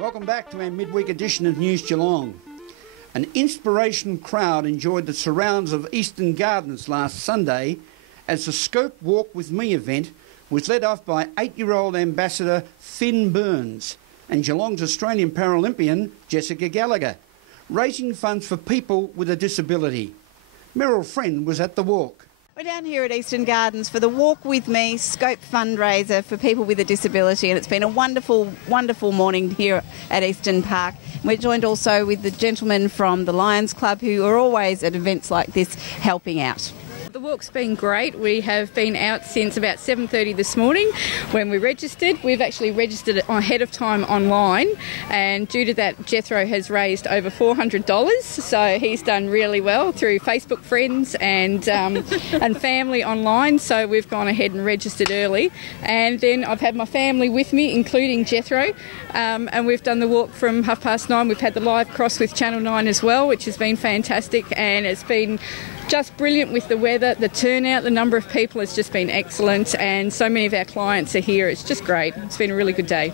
Welcome back to our midweek edition of News Geelong. An inspiration crowd enjoyed the surrounds of Eastern Gardens last Sunday as the Scope Walk With Me event was led off by 8-year-old ambassador Finn Burns and Geelong's Australian Paralympian Jessica Gallagher, raising funds for people with a disability. Meryl Friend was at the walk. We're down here at Eastern Gardens for the Walk With Me Scope fundraiser for people with a disability, and it's been a wonderful, wonderful morning here at Eastern Park. We're joined also with the gentlemen from the Lions Club who are always at events like this helping out. The walk's been great. We have been out since about 7:30 this morning when we registered. We've actually registered ahead of time online, and due to that, Jethro has raised over $400. So he's done really well through Facebook friends and family online. So we've gone ahead and registered early, and then I've had my family with me, including Jethro, and we've done the walk from 9:30. We've had the live cross with Channel 9 as well, which has been fantastic, and it's been just brilliant with the weather. The turnout, the number of people has just been excellent, and so many of our clients are here. It's just great. It's been a really good day.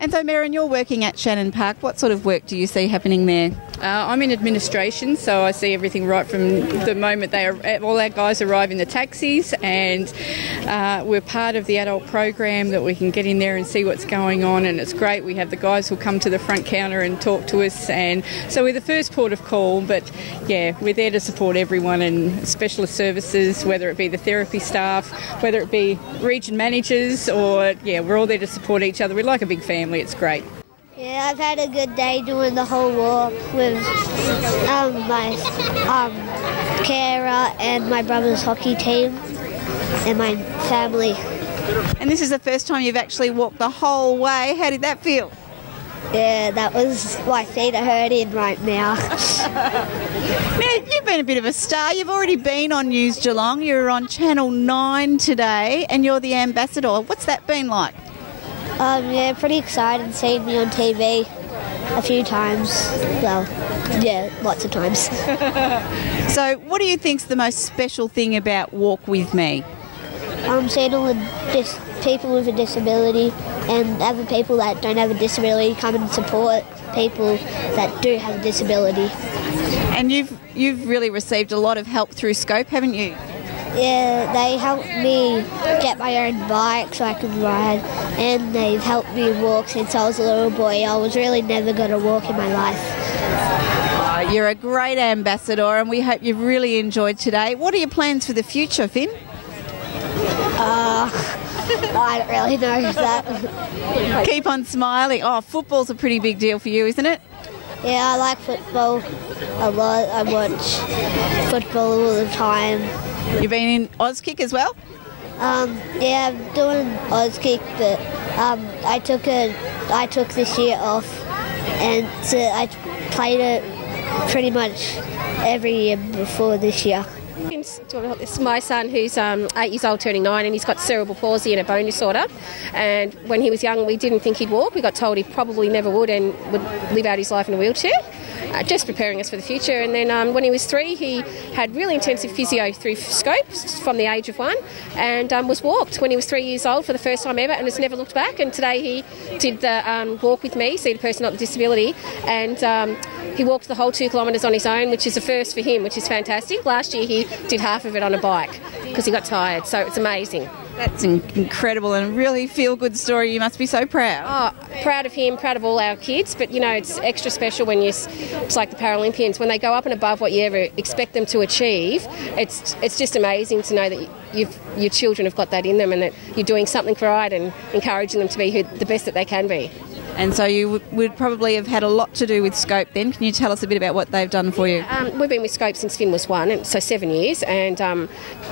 And so, Merrin, you're working at Shannon Park. What sort of work do you see happening there? I'm in administration, so I see everything right from the moment all our guys arrive in the taxis, and we're part of the adult program that we can get in there and see what's going on, and it's great. We have the guys who come to the front counter and talk to us, and so we're the first port of call, but yeah, we're there to support everyone in specialist services, whether it be the therapy staff, whether it be region managers, or yeah, we're all there to support each other. We're like a big family. It's great. Yeah, I've had a good day doing the whole walk with my carer and my brother's hockey team and my family. And this is the first time you've actually walked the whole way. How did that feel? Yeah, that was, my feet are hurting right now. Now, you've been a bit of a star. You've already been on News Geelong. You're on Channel 9 today, and you're the ambassador. What's that been like? Yeah, pretty excited seeing me on TV a few times. Well, yeah, lots of times. So what do you think's the most special thing about Walk With Me? Seeing all the people with a disability and other people that don't have a disability come and support people that do have a disability. And you've really received a lot of help through Scope, haven't you? Yeah, they helped me get my own bike so I can ride, and they've helped me walk since I was a little boy. I was really never going to walk in my life. You're a great ambassador, and we hope you've really enjoyed today. What are your plans for the future, Finn? I don't really know that. Keep on smiling. Oh, football's a pretty big deal for you, isn't it? Yeah, I like football a lot. I watch football all the time. You've been in Auskick as well? Yeah, I'm doing Auskick, but I took this year off, and so I played it pretty much every year before this year. It's my son, who's 8 years old, turning 9, and he's got cerebral palsy and a bone disorder. And when he was young, we didn't think he'd walk. We got told he probably never would and would live out his life in a wheelchair, just preparing us for the future. And then when he was 3, he had really intensive physio through Scope from the age of 1, and was walked when he was 3 years old for the first time ever, and has never looked back. And today he did the Walk With Me, see the person not with disability, and he walked the whole 2 kilometres on his own, which is a first for him, which is fantastic. Last year he did half of it on a bike because he got tired, so it's amazing. That's incredible and a really feel-good story. You must be so proud. Oh, proud of him, proud of all our kids, but you know, it's extra special when it's like the Paralympians, when they go up and above what you ever expect them to achieve. It's just amazing to know that your children have got that in them and that you're doing something right and encouraging them to be the best that they can be. And so you would probably have had a lot to do with Scope then. Can you tell us a bit about what they've done for you? We've been with Scope since Finn was 1, so 7 years, and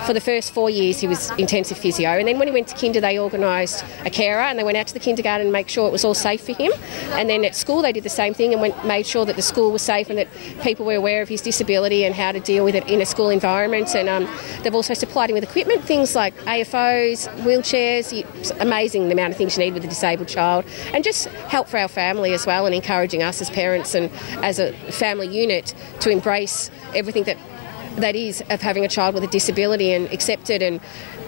for the first 4 years he was intensive physio, and then when he went to kinder they organised a carer and they went out to the kindergarten and make sure it was all safe for him, and then at school they did the same thing and made sure that the school was safe and that people were aware of his disability and how to deal with it in a school environment, and they've also supplied him with equipment, things like AFOs, wheelchairs. It's amazing the amount of things you need with a disabled child, and just help for our family as well, and encouraging us as parents and as a family unit to embrace everything that is of having a child with a disability and accept it and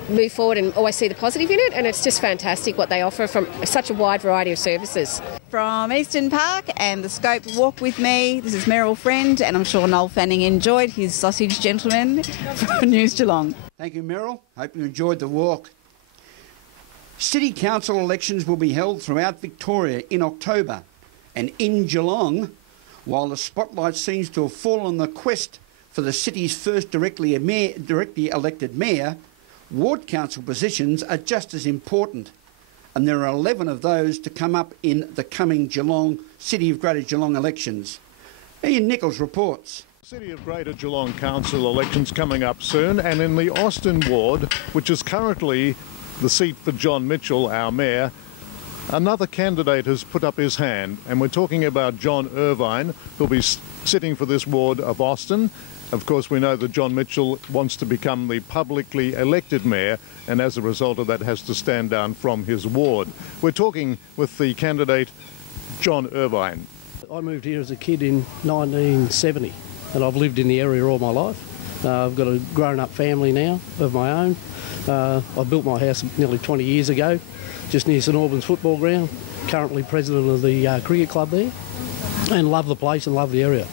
move forward and always see the positive in it, and it's just fantastic what they offer from such a wide variety of services. From Eastern Park and the Scope Walk With Me, this is Meryl Friend, and I'm sure Noel Fanning enjoyed his sausage gentleman from News Geelong. Thank you, Meryl. Hope you enjoyed the walk. City Council elections will be held throughout Victoria in October, and in Geelong, while the spotlight seems to have fallen on the quest for the city's first directly elected mayor, ward council positions are just as important, and there are 11 of those to come up in the coming City of Greater Geelong elections. Ian Nichols reports. City of Greater Geelong Council elections coming up soon, and in the Austin ward, which is currently the seat for John Mitchell, our mayor, another candidate has put up his hand, and we're talking about John Irvine, who'll be sitting for this ward of Austin. Of course, we know that John Mitchell wants to become the publicly elected mayor, and as a result of that has to stand down from his ward. We're talking with the candidate John Irvine. I moved here as a kid in 1970, and I've lived in the area all my life. I've got a grown-up family now of my own. I built my house nearly 20 years ago, just near St Albans football ground. Currently president of the cricket club there, and love the place and love the area.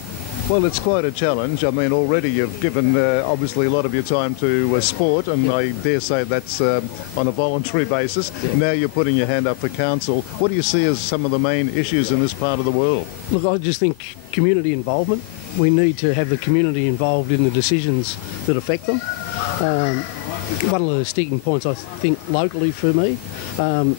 Well, it's quite a challenge. I mean, already you've given obviously a lot of your time to sport, and I dare say that's on a voluntary basis. Yeah. Now you're putting your hand up for council. What do you see as some of the main issues in this part of the world? Look, I just think community involvement. We need to have the community involved in the decisions that affect them. One of the sticking points, I think, locally for me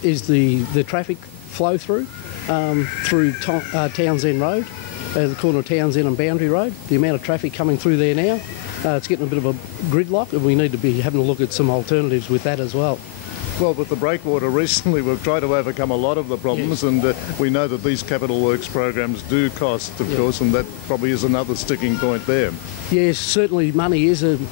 is the traffic flow through Townsend Road, the corner of Townsend and Boundary Road. The amount of traffic coming through there now, it's getting a bit of a gridlock, and we need to be having a look at some alternatives with that as well. Well, with the breakwater recently, we've tried to overcome a lot of the problems, yes. And we know that these capital works programs do cost, of course, and that probably is another sticking point there. Yes, certainly money is an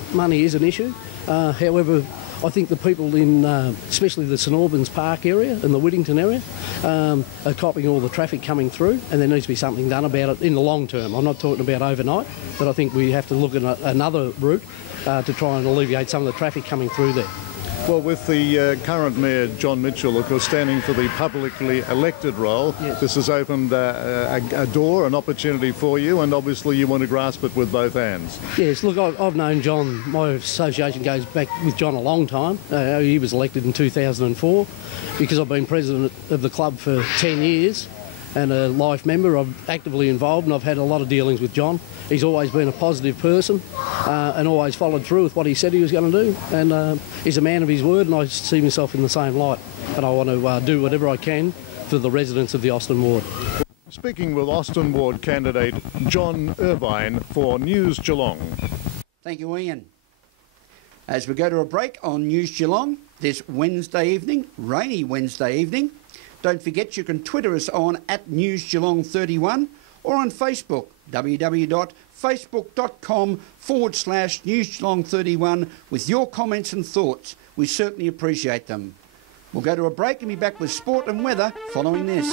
issue. However, I think the people in, especially the St Albans Park area and the Whittington area, are copying all the traffic coming through, and there needs to be something done about it in the long term. I'm not talking about overnight, but I think we have to look at another route to try and alleviate some of the traffic coming through there. Well, with the current Mayor, John Mitchell, of course, standing for the publicly elected role, yes. This has opened a door, an opportunity for you, and obviously you want to grasp it with both hands. Yes, look, I've known John, my association goes back with John a long time. He was elected in 2004. Because I've been president of the club for 10 years and a life member, I'm actively involved, and I've had a lot of dealings with John. He's always been a positive person and always followed through with what he said he was going to do, and he's a man of his word, and I see myself in the same light, and I want to do whatever I can for the residents of the Austin ward. Speaking with Austin ward candidate John Irvine for News Geelong. Thank you, Ian. As we go to a break on News Geelong this Wednesday evening, rainy Wednesday evening, don't forget you can Twitter us on @NewsGeelong31 or on Facebook, www.facebook.com/NewsGeelong31 with your comments and thoughts. We certainly appreciate them. We'll go to a break and be back with sport and weather following this.